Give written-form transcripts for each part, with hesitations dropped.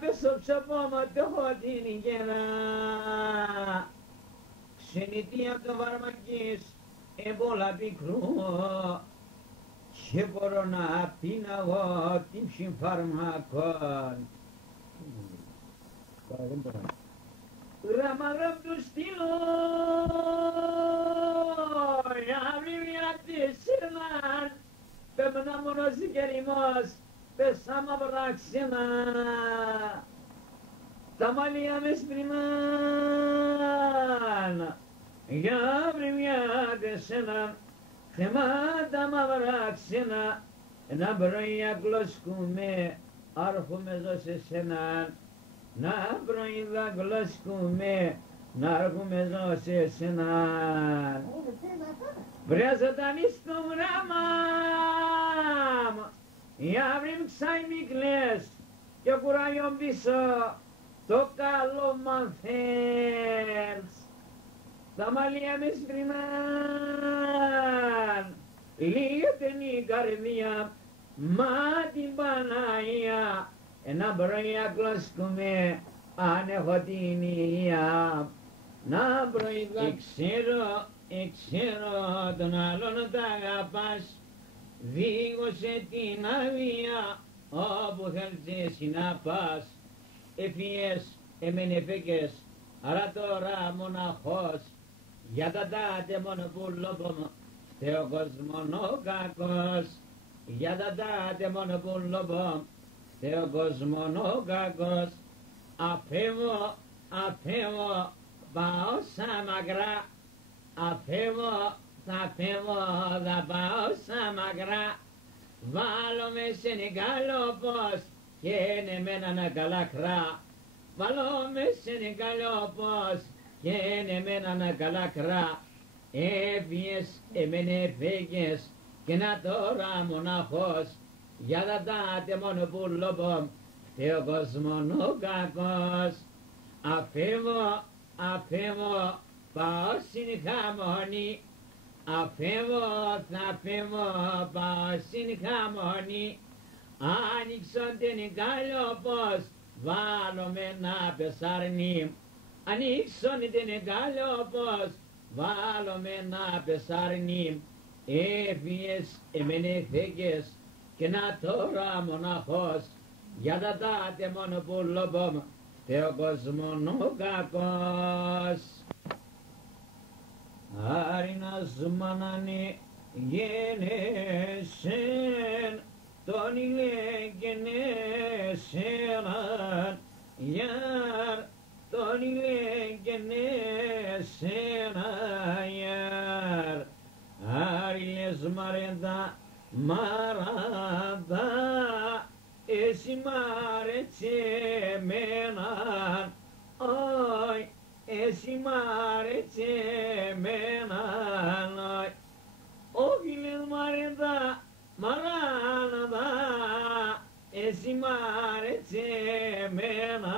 πέσω ψωπώμα το έχω την γένα. Ξενιτή απ' το βαρμακής εμπόλα πικρού και μπορώ να πίναγω τύψη φαρμακών. Γραμμαγραμ του στείλω αύριο μια τέσσερναν πέμνα μόνος κεριμός πέσαμα βράξενα τα μαλλιά με σπριμάν για αύριο μια τέσσερναν θεμάτα μαύρα ξένα να πρωί αγλώσκουμε άρχομαι εδώ σε σέναν να πρωί αγλώσκουμε να άρχομαι εδώ σε σέναν βρέζονταν στο γράμμα οι αύριο ξάι μικλές και κουράγιον πίσω το καλό μαθαίνεις τα μαλλιά με σπριμάν λίγεται η καρδία μα την Παναγία να πρωί αγλώσκουμε αν έχω την υγεία να πρωί ξέρω τον άλλον τα αγαπάς δίγωσε την άδεια όπου θέλεις εσύ να πας έφυγες εμένα φέκες άρα τώρα μοναχός για τα τάτε μόνο που λόπω φταίει ο κόσμος ο κακός για τα τάτε μόνο που λόπω φταίει ο κόσμος ο κακός αφεύω πάω σαν μακρά αφεύω θα πάω σαν μακρά βάλω με σε νεκάλο πως και είναι με έναν καλακρά βάλω με σε νεκάλο πως και είναι με έναν καλακρά έφυγες εμένε φύγες και να τώρα μοναχός για τα τάτε μόνο που λόπω φταίει ο κόσμος ο κακός αφεύω πάω στην χαμόνη θα φεύγω πάω στην χαμόνη άνοιξον την καλλιόπος βάλω με ένα πεσάρνι ανοίξον την καλλιόπος βάλω με ένα πεσάρνι έφυγες εμένε φέγες και να τώρα μοναχός για τα τάτε μόνο που λόπω φταίει ο κόσμος ο κακός Άρινας μανani γενέσεν τον γενέσεν γιάρ τον γενέσεν γιάρ Άρινες μαρέντα μαράντα εσύ μ' άρεσε εμένα όι εσύ μ' άρεσε εμένα όχι λες μαρέντα μαράντα εσύ μ' άρεσε εμένα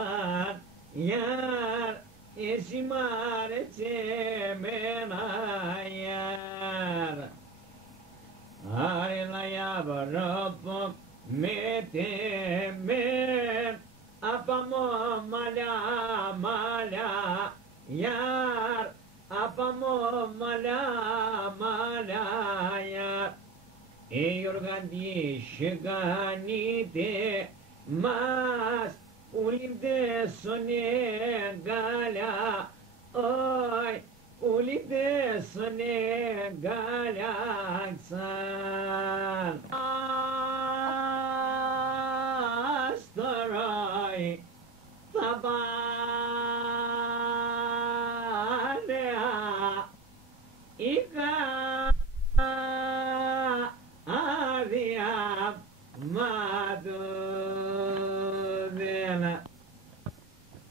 γιάρ εσύ μ' άρεσε εμένα γιάρ άρε λαγιά βαρόπο με τεμέν απαμώ μαλλιά γιάρ απαμώ μαλλιά γιάρ η οργαντή σιγανίτε μας ουλίπτε σονέγκαλιά όι ουλίπτε σονέγκαλιά ξαν αστορόι θα πάνεα είχα άδεια μάτουδένα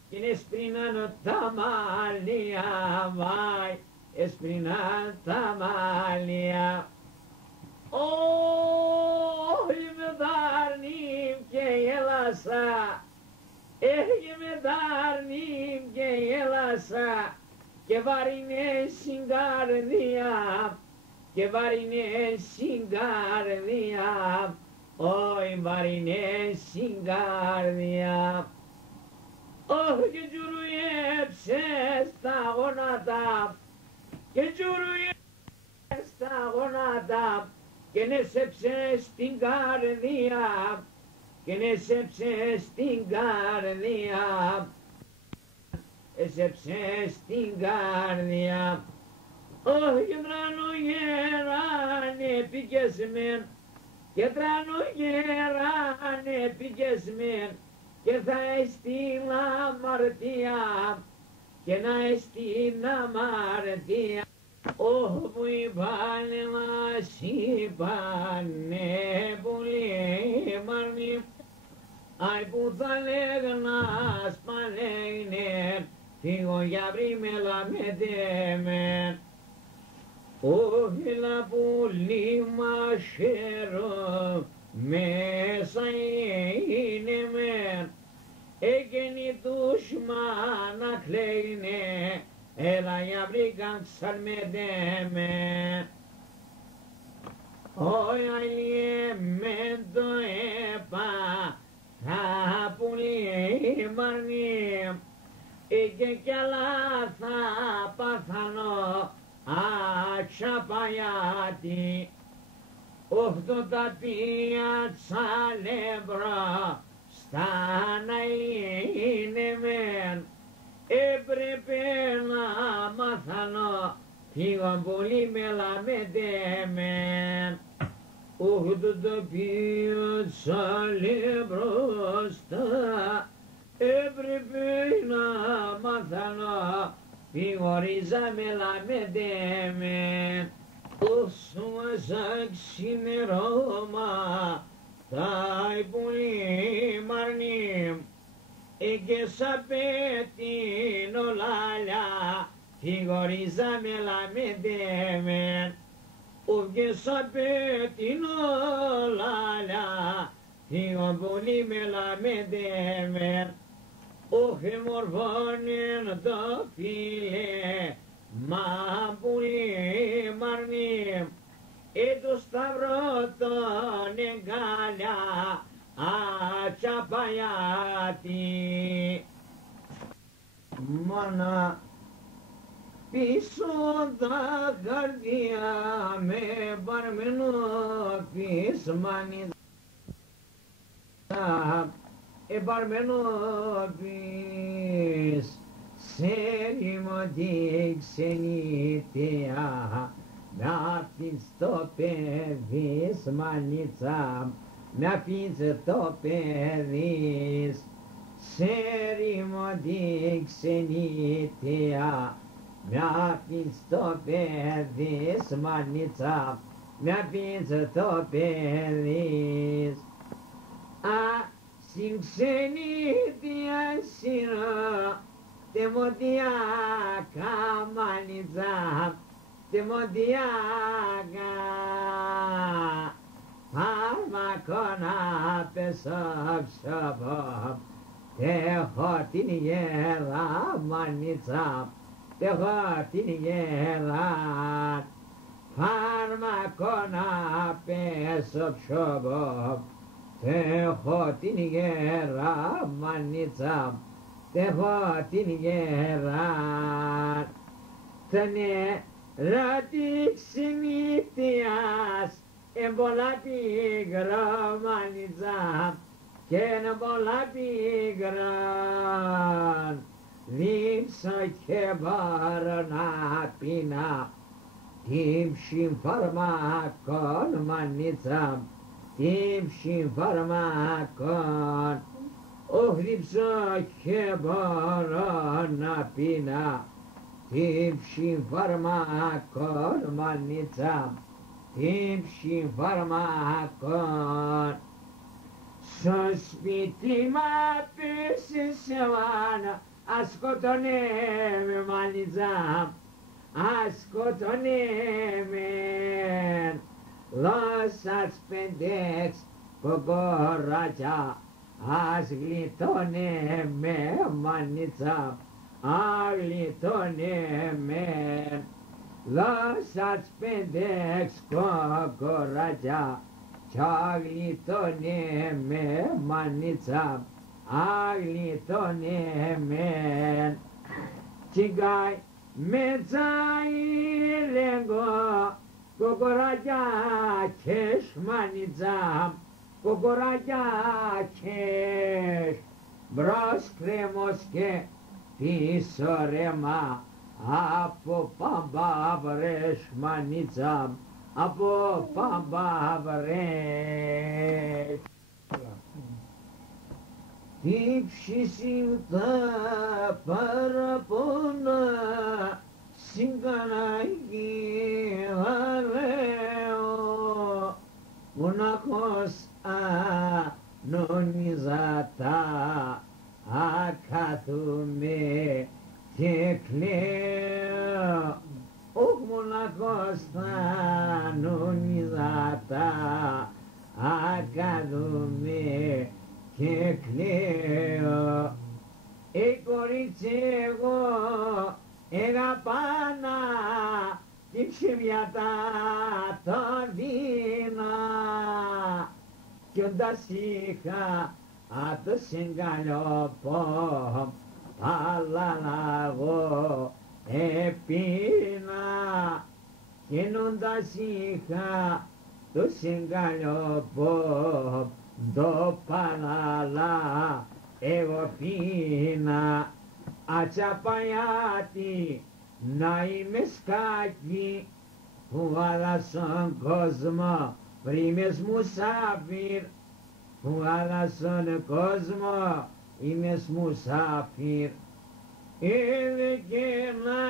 και είναι σπρινάνω τα μαλλιά βάι εσπρινάν τα μαλλιά όχι με δάρνιμ και γέλασα έχει με δάρνιμ και γέλασα και βαρινές στην καρδιά και βαρινές στην καρδιά όχι βαρινές στην καρδιά όχι και τζουρουιέψε στα γόνατα, και τζουρουιέψε στα γόνατα, και νέσεψε στην καρδία, και νέσεψε στην καρδία, έσεψε στην καρδία. Όχι τρανογέρανε πικεσμέν, και τρανογέρανε πικεσμέν, και θα εστίν αμαρτία, και να εστίν αμαρτία. Όπου είπανε μας είπανε πολύ μαρνή, άι που θα λέγνας πανέγνε, φύγω για βρήμελα με τέμεν. Όχι να πουλί μας χαίρο, μέσα είναι μεν, έκαινοι τους μάνα κλαίγνε, έλα για βρήκαν ξαρμετέμε. Όχι αγιέμεν το έπα, θα πουλί μαρνή, και κι άλλα θα παθανώ, ατσαπαγιάτη. Οχτώ τα πία τσαλεμπρά, στα να είναι μεν, έπρεπε να μαθανώ, φύγω πολύ μελαμετέμεν. Οχτώ τα πία τσαλεμπρά, έπρεπε να μαθανώ, φύγω ρίζα μελαμετέμεν. Όσο μας αξιμερώμα, τα πολύ μαρνή, και σα πέτειν ολάλια, φιγορίζα μελαμετέμεν. Και σα πέτειν ολάλια, φίγω πολύ μελαμετέμεν. Όχι μορφώνεν το φίλε, μα πολύ μαρνή, το σταυρό τον εγκάλια, ατσαπαγιάτη. Μάνα πίσω τα καρδιά με παρμένο πισμάνι, επαρμένο πεις, σέριμο τη ξενιτέα, να αφήνεις το παιδί σμανίτσα, να αφήνεις το παιδί, σέριμο τη ξενιτέα, να αφήνεις το παιδί σμανίτσα, να αφήνεις το παιδί. Στην ξενιτέα σειρά, Τεμοντιάκα μανιτζά, τεμοντιάκα, φάρμακονα πεσόψοπο, έχω την γέρα μανιτζά, έχω την γέρα, φάρμακονα πεσόψοπο, έχω την γέρα μανιτζά, έχω την γέρα. Τα νερά της νύχτιας εμπολά πίγρο μανιτζά και εμπολά πίγρο, δίψω και μπορώ να πίνα τύψιν φαρμάκων μανιτζά, τύψιν φαρμάκων. Δίψω και μπορώ να πίνα τύψιν φαρμάκων μανιτζά, τύψιν φαρμάκων. Στο σπίτι μ' απέσεις αιώνα, ασκοτωνέ με μανιτζά, ασκοτωνέ με. Δώσας πεντέξ κοκοράτια, ας γλιτώνε με μανιτζά, αγλιτώνε με. Δώσας πεντέξ κοκοράτια, κι αγλιτώνε με μανιτζά, αγλιτών εμέν. Τσιγκάι με τσάιλεγκο, κοκοράκια και σμανιτζάμ, κοκοράκια και μπρος κρέμος και πίσω ρέμα, από πάμπα βρες μανιτζάμ, από πάμπα βρες. Τι ψήσιν τα παραπονά, συγκανάγει βαρέω, μοναχός ανώνυζα τα ακάθουμε και κλαίω. Ωχ, μοναχός ανώνυζα τα ακάθουμε και κλαίω. Κορίτσι εγώ εγαπάνα την ψημιάτα τον δίνα κι όντας είχα το συγκαλιόπο παλαλαγώ επίνα κι όντας είχα το συγκαλιόπο το παλαλά εγώ πίνα ατσαπαγιάτη να είμαι σκάκι που άλλασαν κόσμο πρίμες μουσάφιρ, που άλλασαν κόσμο είμαι μουσάφιρ. Είδε και να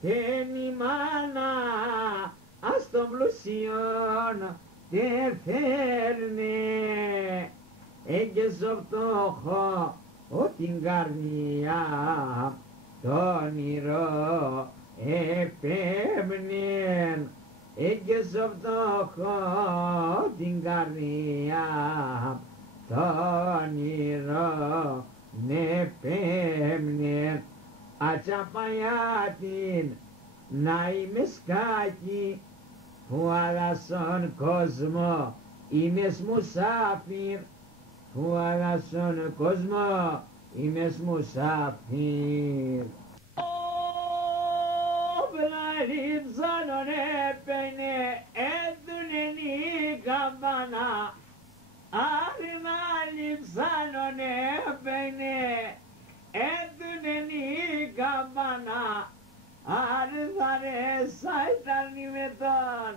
τέμει μάνα ας τον πλουσιόν τε φέρνε έγκαισο φτωχό την καρδιά το όνειρο επέμνεν, έγκαισο φτωχό την καρδιά το όνειρο επέμνεν. Ατσαπαγιάτην να είμαι σκάκι που άλλασαν κόσμο είμαι μουσάφιρ, που άλλασαν κόσμο είμαι μουσάφιρ. Βλαλίψανον έπαινε έδουνεν η καμπάνα, άρνα λείψανον έπαινε έδουνεν η καμπάνα, άρθαρεσα ήταν ημετών,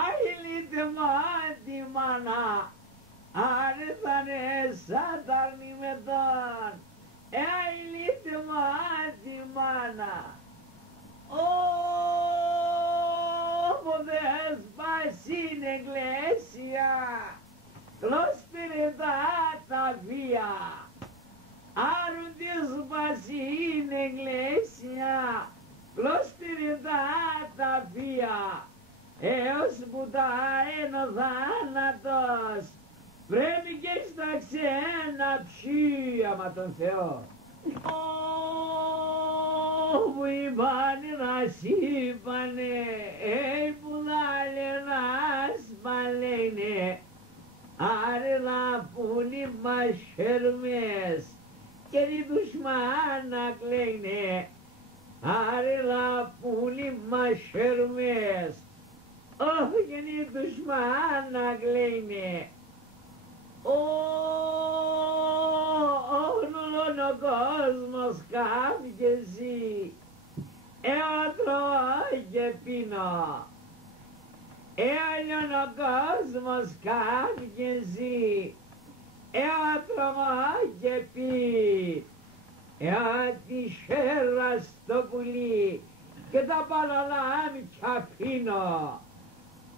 άιλιτε μάτι μάνα, άρθαρεσα ήταν ημετών, άιλιτε μάτι μάνα. Όποτε σπάσιν εκκλησία, κλώστηρε τα βία, άρονται σπάσιν εκκλησία, κλώστηρε τα βία, έως που τα ένα θάνατος πρέπει και στα ξένα ψίαμα τον Θεό. Που είπανε να είπανε, που δάλε να σπαλένε, άρε να πούνε μας χέρμες και δι τους μάνα κλαίνε, άρε να πούνε μας χέρμες, όχι και δι τους μάνα κλαίνε. Όλον ο κόσμος κάφηκεσαι, τρώω και πίνω. Όλον ο κόσμος κάφηκεσαι, τρώω και πίνω. Τη χέρα στο πουλί και τα παλαλάμια αφήνω.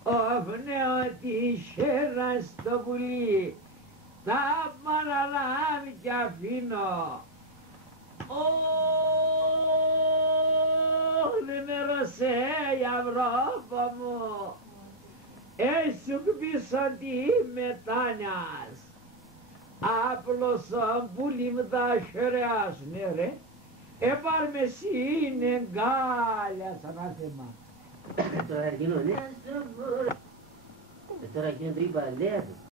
Οφνέω τη χέρα στο πουλί, τα παραλάμια αφήνω. Νερωσέ η Ευρώπα μου, έσου πίσω τι μετάνιας, απλώς πουλί μου τα χαιρεάς, ναι ρε, επάρμε εσύ είναι γκάλια σαν άθεμα. Τώρα γίνονται. Τώρα γίνονται οι μπαλές.